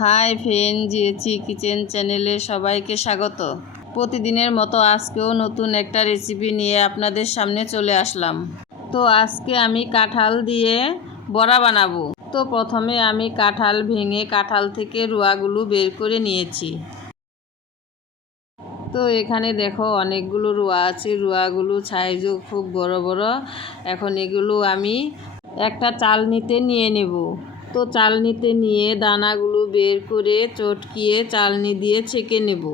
Hi friend জিএচি kitchen চ্যানেলে সবাইকে স্বাগত। প্রতিদিনের মতো আজকেও নতুন একটা রেসিপি নিয়ে আপনাদের সামনে চলে আসলাম। তো আজকে আমি কাঁঠাল দিয়ে বড়া বানাবো। তো প্রথমে আমি কাঁঠাল ভেঙে কাঁঠাল থেকে রুয়াগুলো বের করে নিয়েছি। তো এখানে দেখো অনেকগুলো রুয়া আছে। রুয়াগুলো সাইজও খুব বড় বড়। এখন এগুলো আমি একটা চালনিতে নিয়ে নেব। তো চালনিতে নিয়ে দানাগুলো বের করে চটকিয়ে চালনি দিয়ে ছেঁকে নেব।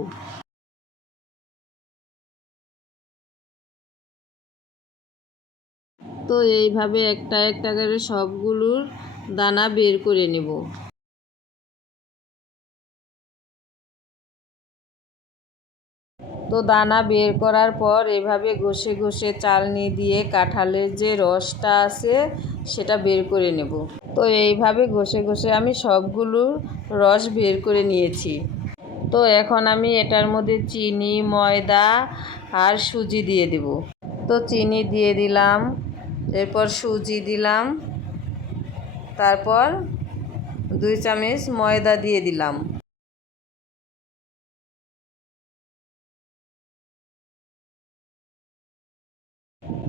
তো এইভাবে একটা একটা করে সবগুলোর দানা বের করে নেব। তো দানা বের করার পর এভাবে ঘষে ঘষে চালনি দিয়ে কাঁঠালের যে রসটা আছে সেটা বের করে নেব। তো এইভাবে ঘষে ঘষে আমি সবগুলো রস বের করে নিয়েছি। তো এখন আমি এটার মধ্যে চিনি, ময়দা আর সুজি দিয়ে দেব। তো চিনি দিয়ে দিলাম, এরপর সুজি দিলাম, তারপর দুই চামচ ময়দা দিয়ে দিলাম।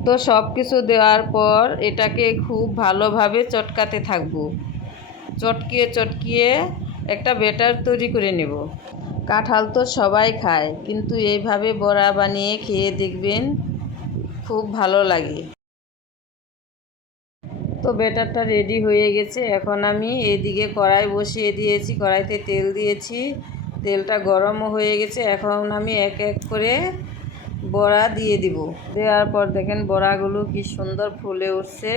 তো সব কিছু দেওয়ার পর এটাকে খুব ভালোভাবে চটকাতে থাকব। চটকিয়ে চটকিয়ে একটা বেটার তৈরি করে নেব। কাঁঠাল তো সবাই খায়, কিন্তু এইভাবে বড়া বানিয়ে খেয়ে দেখবেন খুব ভালো লাগে। তো বেটারটা রেডি হয়ে গেছে। এখন আমি এদিকে কড়াই বসিয়ে দিয়েছি, কড়াইতে তেল দিয়েছি। তেলটা গরমও হয়ে গেছে। এখন আমি এক এক করে বড়া দিয়ে দিব। দেওয়ার পর দেখেন বড়াগুলো কি সুন্দর ফুলে উঠছে।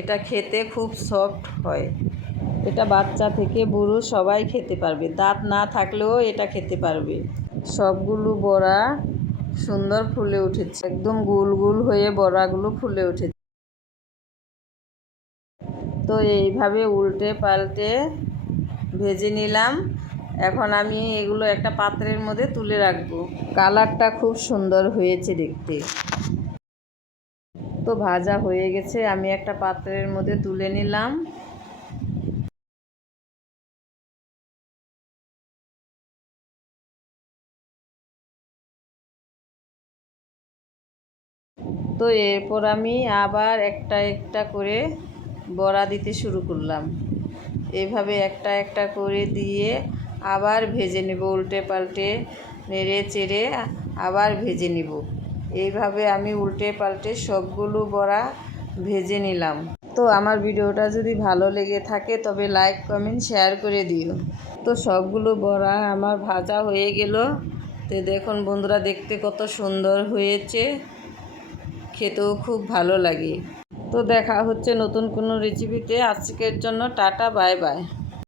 এটা খেতে খুব সফট হয়। এটা বাচ্চা থেকে বুড়ো সবাই খেতে পারবে। দাঁত না থাকলেও এটা খেতে পারবে। সবগুলো বড়া সুন্দর ফুলে উঠেছে। একদম গোল গোল হয়ে বড়াগুলো ফুলে উঠেছে। তো এইভাবে উল্টে পাল্টে ভেজে নিলাম। এখন আমি এগুলো একটা পাত্রের মধ্যে তুলে রাখব। কালারটা খুব সুন্দর হয়েছে দেখতে। তো ভাজা হয়ে গেছে, আমি একটা পাত্রের মধ্যে তুলে নিলাম। তো এরপর আমি আবার একটা একটা করে বড়া দিতে শুরু করলাম। এভাবে একটা একটা করে দিয়ে আবার ভেজে নেব, উল্টে পাল্টে নেড়ে চেড়ে আবার ভেজে নিব। এইভাবে আমি উল্টে পাল্টে সবগুলো বড়া ভেজে নিলাম। তো আমার ভিডিওটা যদি ভালো লেগে থাকে, তবে লাইক, কমেন্ট, শেয়ার করে দিও। তো সবগুলো বড়া আমার ভাজা হয়ে গেল। তো দেখুন বন্ধুরা, দেখতে কত সুন্দর হয়েছে। খেতেও খুব ভালো লাগে। তো দেখা হচ্ছে নতুন কোনো রেসিপিতে আজকের জন্য টাটা, বাই বাই।